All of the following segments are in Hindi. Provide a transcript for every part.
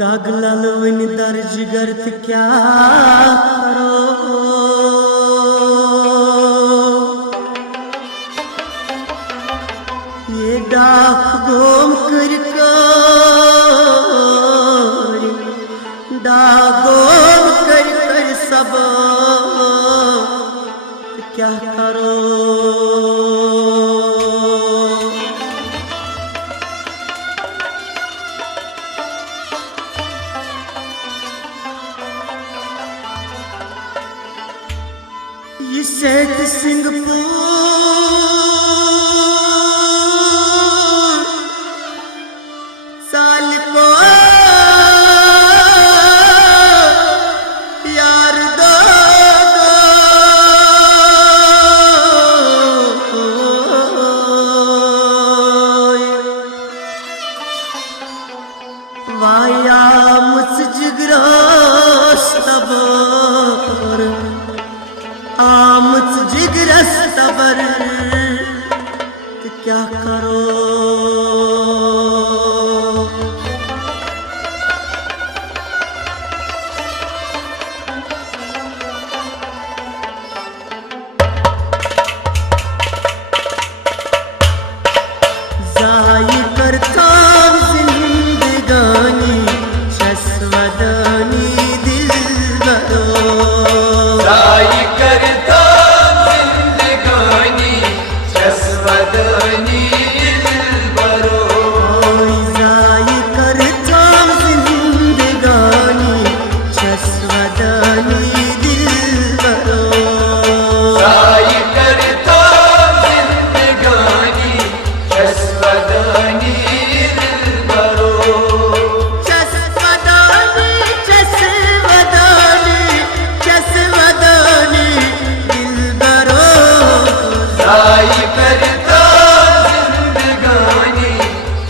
दाग लालविन दर्ज गर्त क्या करो ये डाक गोम कर डागोम कर सब क्या करो ये सेठ सिंहपुर साल को यार दो वाया मुझ जिगरास तबर आमच जिगरस तबर क्या करो जाई करता जिंदगानी शस्वदानी दिल बरो जाई करता जिंदगानी शस्वदानी दिल बरो जाई करता जिंदगानी शस्वदानी दिल बरो जाई करता जिंदगानी शस्वदानी दिल बरो शस्वदानी शस्वदानी शस्वदानी दिल बरो जाई करता जिंदगानी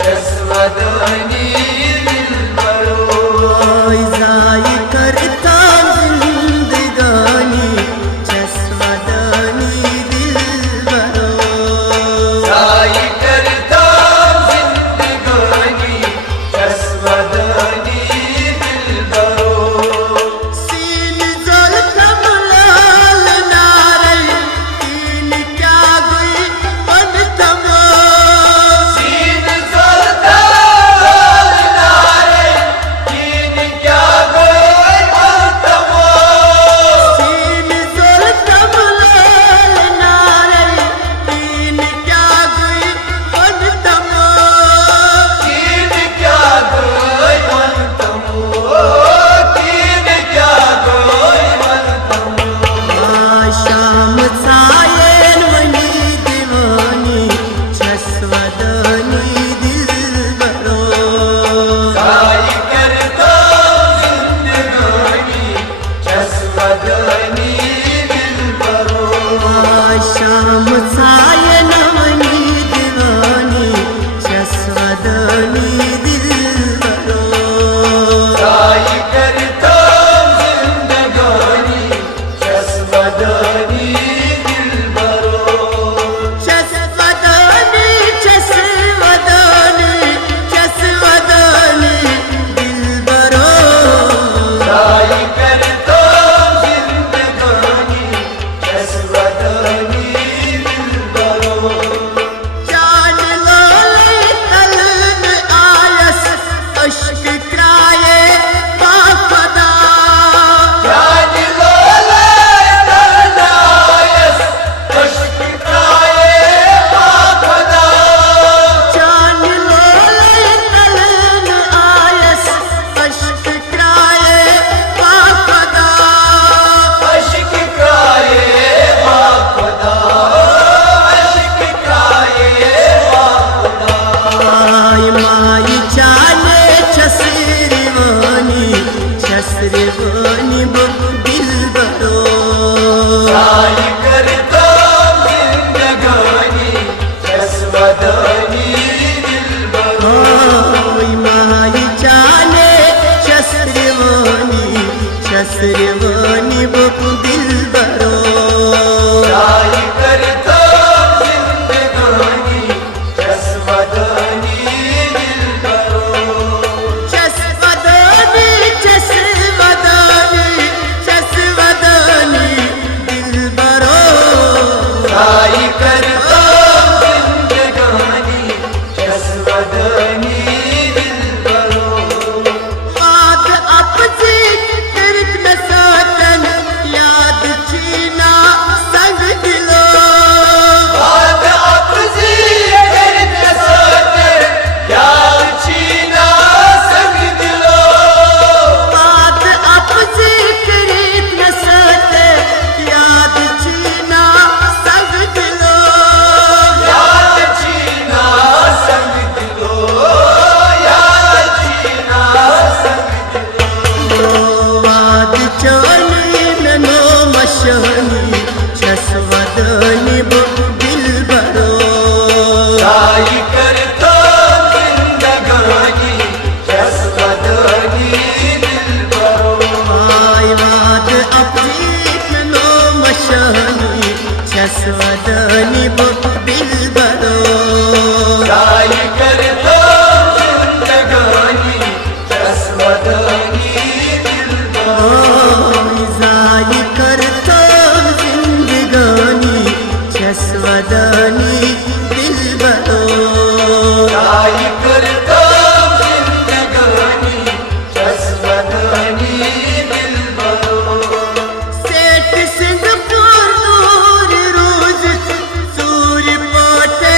शस्वदानी दिल बरो जाई करता जिंदगानी शस्वदानी दिल बरो जाई करता जिंदगानी शस्वदानी दिल बरो सीन जल कमलाल नारल तीन क्या गुई पन तमो सीन ज़ल्दाल छसरवानी वो दिल बरो जाई करता जिंदगानी चश्मदानी दिल बरो चश्मदानी चश्मदानी चश्मदानी दिल बरो जाई करता जिंदगानी चश्मदानी दिल बरो याद अपनी करत न सातन याद चीना संग दिलो बात अपनी करत साथ याद चीना संग दिलो बात अपनी करत न सातन याद चीना संग दिलो याद चीना संग दिलो याद चीना संग वाद चोली ननो मशनी छसवदनी वो दिल बरो जाई करता जिंदगानी चश्मदानी दिल बरो आय वाद अपनी ननो मशनी छसवदनी वो दिल बरो जाई करता जिंदगानी चश्मदानी दिल बरो जाई करता जिंदगानी छसवदनी दिल बरो जाई करता जिंदगानी चश्मदानी दिल बरो सेठ सिंहपुर नूर रोज सूर्य पाटे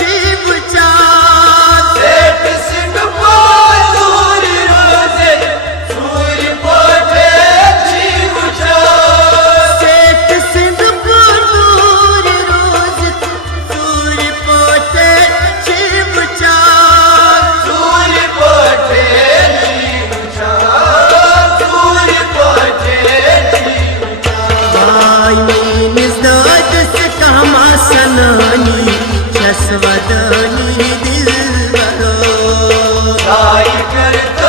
शिव चाँद सेठ सिंहपुर दूर रोजे सूर्य पाटे जीव चाँद सेठ सिंहपुर नूर रोज सूर्य पाटे शिव चाँद सूर्य पाटे जीव चाँद सूर्य पाटे जीव चाँद भाई में निज़ाद से कामा सनानी छसवदनी दिल बरो जाई करता